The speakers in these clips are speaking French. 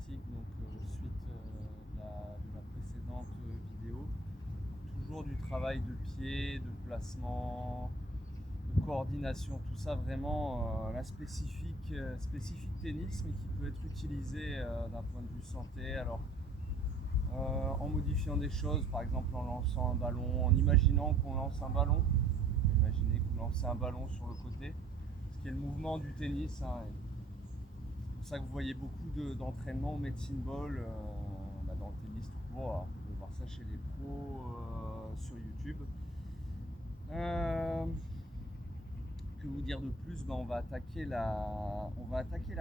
pratique, donc suite de la précédente vidéo. Toujours du travail de pied, de placement, de coordination, tout ça vraiment la spécifique tennis, mais qui peut être utilisé d'un point de vue santé. Alors en modifiant des choses, par exemple en lançant un ballon, en imaginant qu'on lance un ballon. Imaginez que vous lancez un ballon sur le côté, ce qui est le mouvement du tennis, hein. C'est pour ça que vous voyez beaucoup d'entraînement au medicine ball dans le tennis tout court. Alors, vous pouvez voir ça chez les pros sur YouTube. Que vous dire de plus? On va attaquer la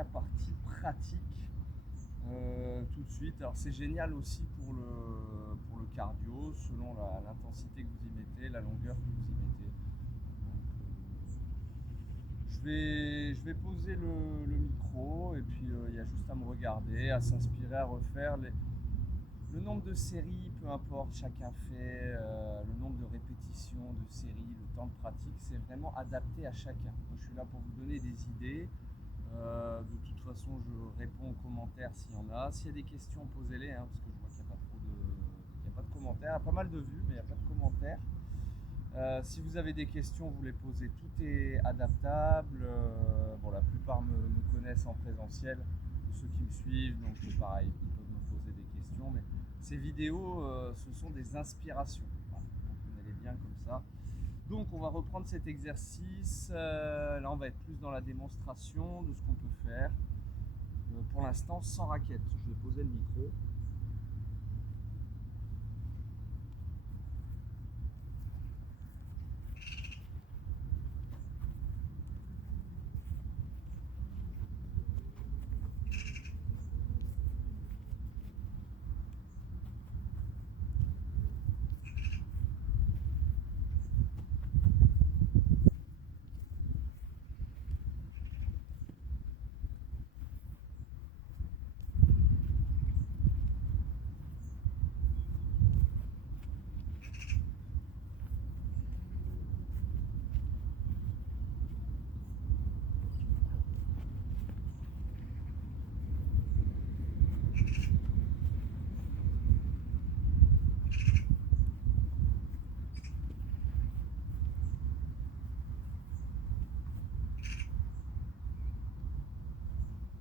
partie pratique tout de suite. Alors c'est génial aussi pour le cardio, selon l'intensité que vous y mettez, la longueur que vous y mettez. Donc, je vais poser le micro et puis il y a juste à me regarder, à s'inspirer, à refaire. Le nombre de séries, peu importe, chacun fait, le nombre de répétitions, de séries, le temps de pratique, c'est vraiment adapté à chacun. Moi, je suis là pour vous donner des idées. De toute façon, je réponds aux commentaires s'il y en a. S'il y a des questions, posez-les, hein, parce que je vois qu'il n'y a pas de commentaires. Il y a pas mal de vues, mais il n'y a pas de commentaires. Si vous avez des questions, vous les posez, tout est adaptable. Bon, la plupart me connaissent en présentiel, ceux qui me suivent, donc pareil, ils peuvent me poser des questions. Mais ces vidéos, ce sont des inspirations. Voilà, comprenez-les bien comme ça. Donc, on va reprendre cet exercice. Là, on va être plus dans la démonstration de ce qu'on peut faire. Pour l'instant, sans raquette. Je vais poser le micro.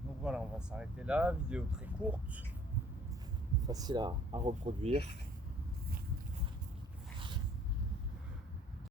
Donc voilà, on va s'arrêter là. Vidéo très courte, facile à reproduire.